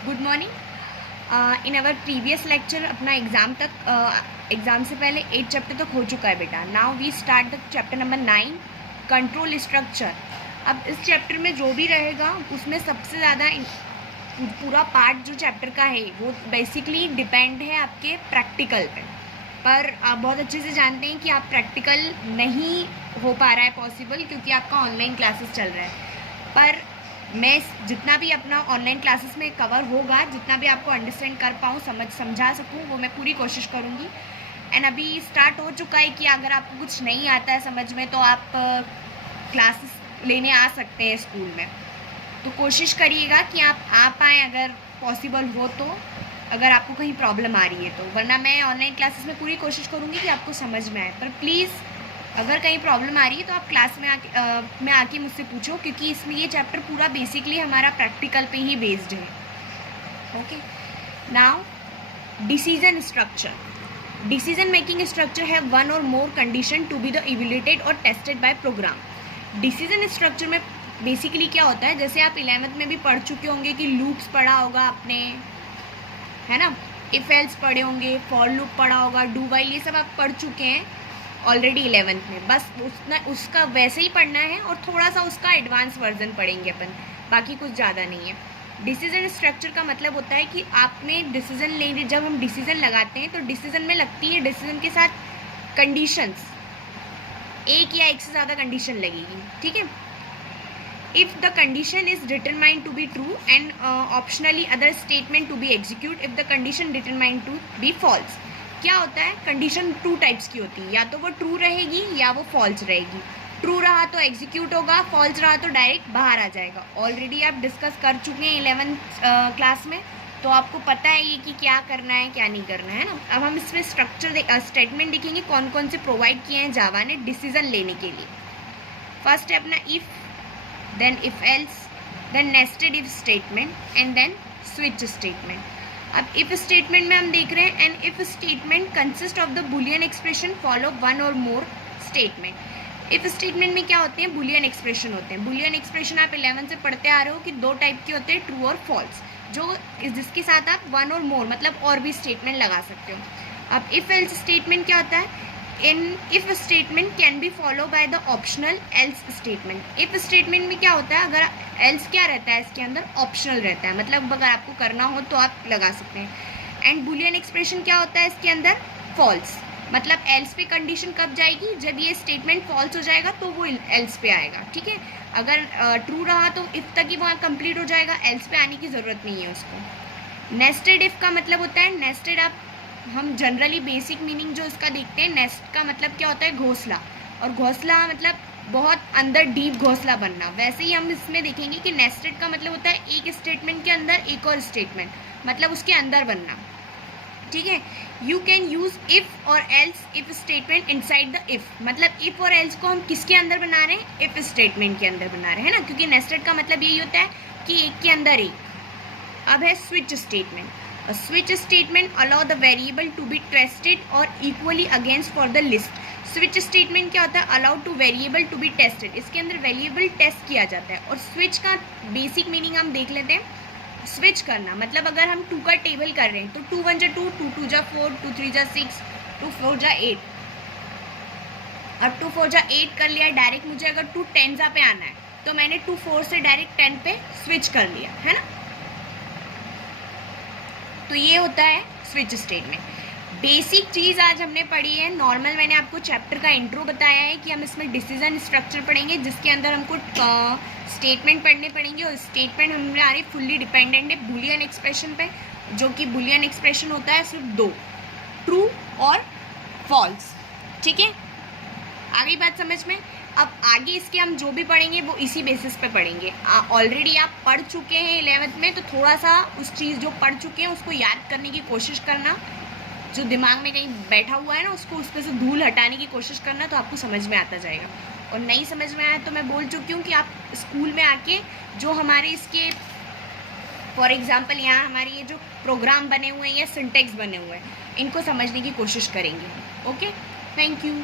Good morning. In our previous lecture अपना exam से पहले 8 चैप्टर तक हो चुका है बेटा। Now we start the chapter number 9, control structure. अब इस चैप्टर में जो भी रहेगा उसमें सबसे ज़्यादा पूरा पार्ट जो चैप्टर का है वो बेसिकली डिपेंड है आपके प्रैक्टिकल पर आप बहुत अच्छे से जानते हैं कि आप प्रैक्टिकल नहीं हो पा रहा है पॉसिबल, क्योंकि आपका ऑनलाइन क्लासेस चल रहा है। पर मैं जितना भी अपना ऑनलाइन क्लासेस में कवर होगा, जितना भी आपको अंडरस्टैंड कर पाऊँ, समझा सकूँ, वो मैं पूरी कोशिश करूँगी। एंड अभी स्टार्ट हो चुका है कि अगर आपको कुछ नहीं आता है समझ में तो आप क्लासेस लेने आ सकते हैं स्कूल में। तो कोशिश करिएगा कि आप आ पाएँ अगर पॉसिबल हो तो, अगर आपको कहीं प्रॉब्लम आ रही है तो। वरना मैं ऑनलाइन क्लासेस में पूरी कोशिश करूँगी कि आपको समझ में आए। पर प्लीज़ अगर कहीं प्रॉब्लम आ रही है तो आप क्लास में आके मुझसे पूछो, क्योंकि इसमें ये चैप्टर पूरा बेसिकली हमारा प्रैक्टिकल पे ही बेस्ड है। Okay, now decision structure. Decision making structure है one or more condition to be the evaluated और tested by program. Decision structure में बेसिकली क्या होता है, जैसे आप 11th में भी पढ़ चुके होंगे कि लूप्स पढ़ा होगा आपने, है ना, इफ एल्स पढ़े होंगे, फॉर लूप पढ़ा होगा, डू वाइल, ये सब आप पढ़ चुके हैं ऑलरेडी 11th में। बस उसका वैसे ही पढ़ना है और थोड़ा सा उसका एडवांस वर्जन पढ़ेंगे अपन, बाकी कुछ ज़्यादा नहीं है। डिसीजन स्ट्रक्चर का मतलब होता है कि आपने डिसीजन लेने, जब हम डिसीजन लगाते हैं तो डिसीजन में लगती है डिसीजन के साथ कंडीशंस, एक या एक से ज़्यादा कंडीशन लगेगी, ठीक है। if the condition is determined to be true and optionally other statement to be execute if the condition determined to be false। क्या होता है, कंडीशन 2 टाइप्स की होती है, या तो वो ट्रू रहेगी या वो फॉल्स रहेगी। ट्रू रहा तो एग्जीक्यूट होगा, फॉल्स रहा तो डायरेक्ट बाहर आ जाएगा। ऑलरेडी आप डिस्कस कर चुके हैं 11th क्लास में, तो आपको पता है ये कि क्या करना है क्या नहीं करना है ना। अब हम इसमें स्ट्रक्चर स्टेटमेंट देखेंगे कौन कौन से प्रोवाइड किए हैं जावा ने डिसीजन लेने के लिए। फर्स्ट है अपना if, then if else, then nested if statement and then switch statement। अब if statement में हम देख रहे हैं and if statement consist of the boolean expression follow one or more statement। if statement में क्या होते हैं, boolean expression होते हैं। boolean expression आप 11 से पढ़ते आ रहे हो कि 2 टाइप के होते हैं, ट्रू और फॉल्स, जो जिसके साथ आप one और more मतलब और भी स्टेटमेंट लगा सकते हो। अब if else स्टेटमेंट क्या होता है, in if statement can be follow by the optional else statement. If statement में क्या होता है, अगर एल्स क्या रहता है इसके अंदर, ऑप्शनल रहता है, मतलब अगर आपको करना हो तो आप लगा सकते हैं। एंड बुलियन एक्सप्रेशन क्या होता है इसके अंदर, फॉल्स, मतलब एल्स पे कंडीशन कब जाएगी, जब ये स्टेटमेंट फॉल्स हो जाएगा तो वो एल्स पे आएगा, ठीक है। अगर ट्रू रहा तो इफ तक ही वहाँ कंप्लीट हो जाएगा, एल्स पे आने की ज़रूरत नहीं है उसको। नेस्टेड इफ का मतलब होता है, नेस्टेड आप हम जनरली बेसिक मीनिंग जो इसका देखते हैं, नेस्ट का मतलब क्या होता है, घोंसला, और घोंसला मतलब बहुत अंदर डीप घोंसला बनना। वैसे ही हम इसमें देखेंगे कि नेस्टेड का मतलब होता है एक स्टेटमेंट के अंदर एक और स्टेटमेंट, मतलब उसके अंदर बनना, ठीक है। यू कैन यूज इफ और else if statement inside the if, मतलब इफ और एल्स को हम किसके अंदर बना रहे हैं, इफ स्टेटमेंट के अंदर बना रहे हैं ना, क्योंकि नेस्टेड का मतलब यही होता है कि एक के अंदर एक। अब है switch statement. A switch statement allow the variable to be tested or equally against for the list। switch statement क्या होता है, allow to variable to be tested, इसके अंदर वेरिएबल टेस्ट किया जाता है। और switch का बेसिक मीनिंग हम देख लेते हैं। स्विच करना मतलब अगर हम 2 का टेबल कर रहे हैं तो 2 1 जा 2, 2 2 जा 4, 2 3 जा 6, 2 4 जा 8। अब 2 4 जा 8 कर लिया, डायरेक्ट मुझे अगर 2 10 जा पे आना है तो मैंने 2 4 से डायरेक्ट 10 पे स्विच कर लिया, है ना। तो ये होता है स्विच स्टेटमेंट। बेसिक चीज़ आज हमने पढ़ी है। नॉर्मल मैंने आपको चैप्टर का इंट्रो बताया है कि हम इसमें डिसीजन स्ट्रक्चर पढ़ेंगे, जिसके अंदर हमको स्टेटमेंट पढ़ने पड़ेंगे, और स्टेटमेंट हमारे फुल्ली डिपेंडेंट है बुलियन एक्सप्रेशन पे, जो कि बुलियन एक्सप्रेशन होता है सिर्फ 2, ट्रू और फॉल्स, ठीक है। आगे बात समझ में। अब आगे इसके हम जो भी पढ़ेंगे वो इसी बेसिस पे पढ़ेंगे। ऑलरेडी आप पढ़ चुके हैं 11th में, तो थोड़ा सा उस चीज़ जो पढ़ चुके हैं उसको याद करने की कोशिश करना, जो दिमाग में कहीं बैठा हुआ है ना उसको उस पर से धूल हटाने की कोशिश करना, तो आपको समझ में आता जाएगा। और नहीं समझ में आया तो मैं बोल चुकी हूँ कि आप स्कूल में आके जो हमारे इसके फॉर एग्ज़ाम्पल यहाँ हमारे ये जो प्रोग्राम बने हुए हैं या सिंटेक्स बने हुए हैं, इनको समझने की कोशिश करेंगे। Okay, thank you.